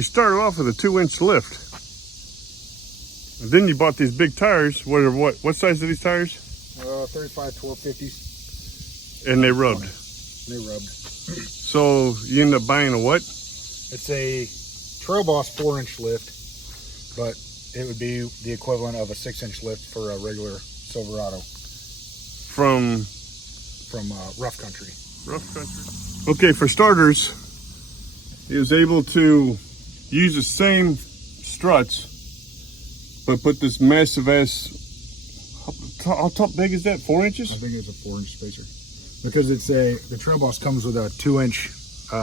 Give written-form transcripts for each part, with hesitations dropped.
you started off with a 2-inch lift. And then you bought these big tires. What size are these tires? 35 1250s. And they rubbed. They rubbed. So you end up buying a what? It's a Trail Boss 4-inch lift, but it would be the equivalent of a 6-inch lift for a regular Silverado. From Rough Country. Rough Country. Okay, for starters, he was able to use the same struts, but put this massive ass. How big is that? 4 inches? I think it's a 4-inch spacer, because the Trail Boss comes with a 2-inch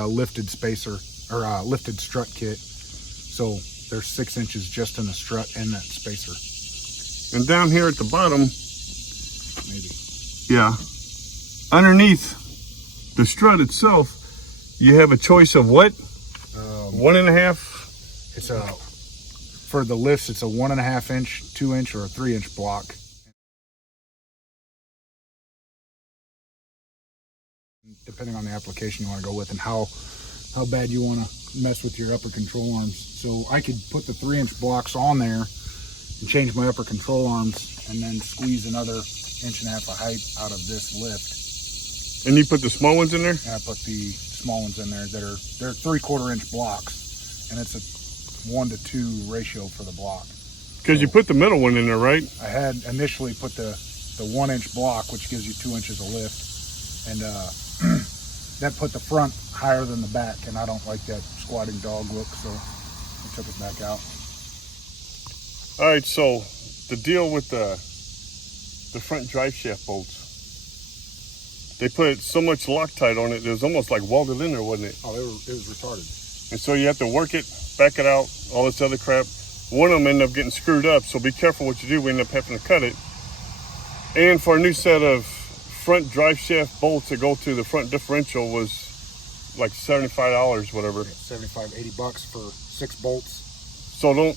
lifted spacer or lifted strut kit. So there's 6 inches just in the strut and that spacer. And down here at the bottom, Maybe. yeah, underneath the strut itself, you have a choice of what? 1.5. It's for the lifts, it's a 1.5 inch, 2-inch, or a 3-inch block. Depending on the application you want to go with and how bad you want to mess with your upper control arms. So I could put the 3-inch blocks on there and change my upper control arms and then squeeze another 1.5 inches of height out of this lift. And you put the small ones in there? And I put the small ones in there they're 3/4 inch blocks, and it's a 1-to-2 ratio for the block. Because you put the middle one in there, right? I had initially put the 1-inch block, which gives you 2 inches of lift, and that put the front higher than the back, and I don't like that squatting dog look, so I took it back out. All right, so the deal with the front drive shaft bolts, they put so much Loctite on it, it was almost like welded in there, wasn't it? Oh, it was retarded. And so you have to work it, back it out, all this other crap. One of them ended up getting screwed up, so be careful what you do. We end up having to cut it. And for a new set of front drive shaft bolts that go to the front differential was like $75, whatever. 75, $80 for 6 bolts. So don't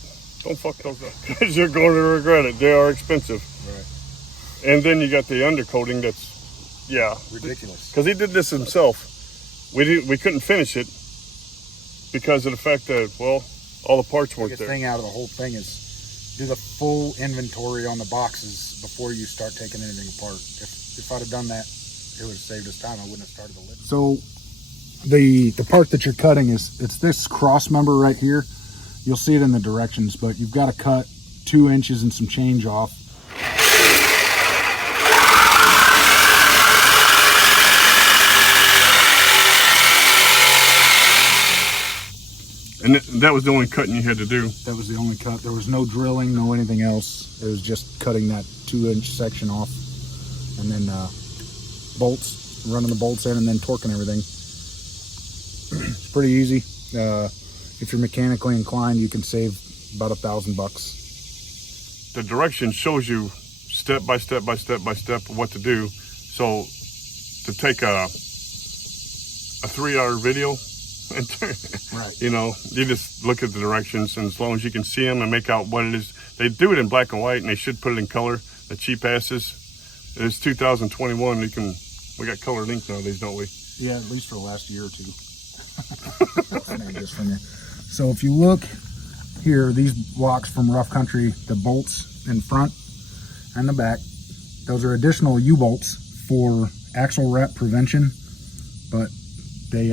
fuck those up, because you're going to regret it. They are expensive. Right. And then you got the undercoating that's, yeah, ridiculous. Because he did this himself. We couldn't finish it because of the fact that, well, all the parts weren't there. The thing out of the whole thing is do the full inventory on the boxes before you start taking anything apart. If I'd have done that, it would have saved us time. I wouldn't have started the lift. So the part that you're cutting it's this cross member right here. You'll see it in the directions, but you've got to cut 2 inches and some change off. And that was the only cutting you had to do. That was the only cut. There was no drilling, no anything else. It was just cutting that 2-inch section off, and then bolts, running the bolts in, and then torquing everything. It's pretty easy. If you're mechanically inclined, you can save about $1,000. The direction shows you step by step by step by step what to do. So to take a 3-hour video, right. You know, you just look at the directions, and as long as you can see them and make out what it is, they do it in black and white, and they should put it in color. The cheap asses. It's 2021. We got colored ink nowadays, don't we? Yeah, at least for the last year or two. So if you look here, these blocks from Rough Country, the bolts in front and the back, those are additional U-bolts for axle wrap prevention, but they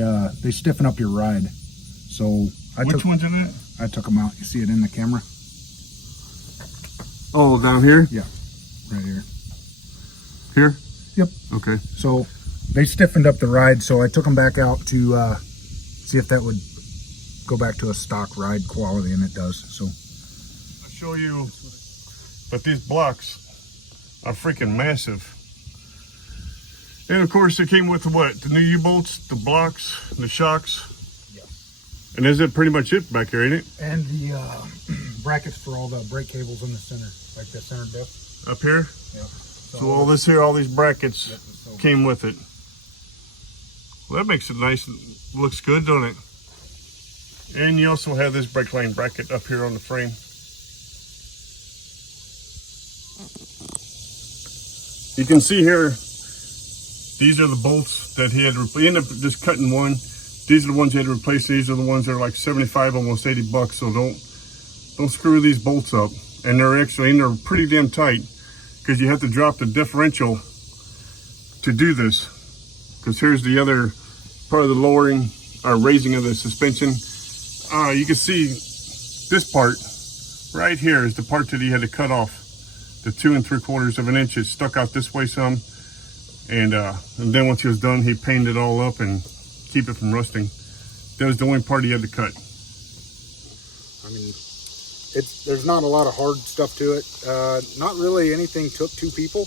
stiffen up your ride. So Which ones are that? I took them out. You see it in the camera? Oh, down here? Yeah, right here. Here? Yep. Okay. So they stiffened up the ride, so I took them back out to see if that would go back to a stock ride quality, and it does. So I'll show you, but these blocks are freaking massive. And of course, it came with what? The new U-bolts, the blocks, the shocks. yeah, And is it pretty much it back here, ain't it? and the brackets for all the brake cables in the center, like the center diff. Up here? Yeah. So all this here, all these brackets Yep, so came with it. Well, that makes it nice. Looks good, don't it? And you also have this brake line bracket up here on the frame. You can see here, these are the bolts that he ended up just cutting one, These are the ones you had to replace. These are the ones that are like 75, almost 80 bucks. So don't screw these bolts up. And they're pretty damn tight, because you have to drop the differential to do this. Because here's the other part of the lowering or raising of the suspension. You can see this part right here is the part that he had to cut off. The 2 3/4 inch is stuck out this way some. And then once he was done, he painted it all up and keep it from rusting. That was the only part he had to cut. I mean, there's not a lot of hard stuff to it. Not really anything took 2 people.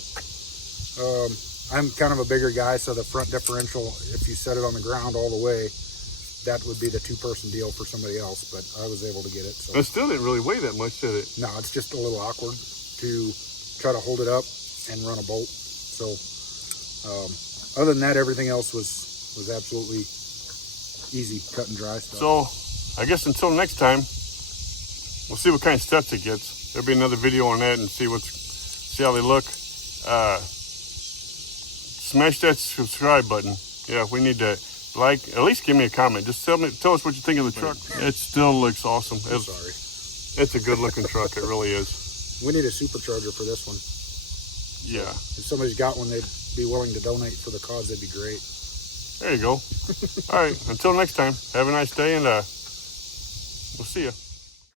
I'm kind of a bigger guy, so the front differential, if you set it on the ground all the way, that would be the 2-person deal for somebody else, but I was able to get it. So. It still didn't really weigh that much, did it? No, it's just a little awkward to try to hold it up and run a bolt. So other than that, everything else was absolutely easy, cut and dry stuff. So I guess until next time, we'll see what kind of steps it gets. There'll be another video on that and see how they look. Smash that subscribe button. Yeah, we need to at least give me a comment. Just tell us what you think of the truck. It still looks awesome. Sorry. It's a good looking truck. It really is. We need a supercharger for this one. Yeah. If somebody's got one, they'd be willing to donate for the cause. That'd be great. There you go. All right. Until next time, have a nice day, and we'll see you.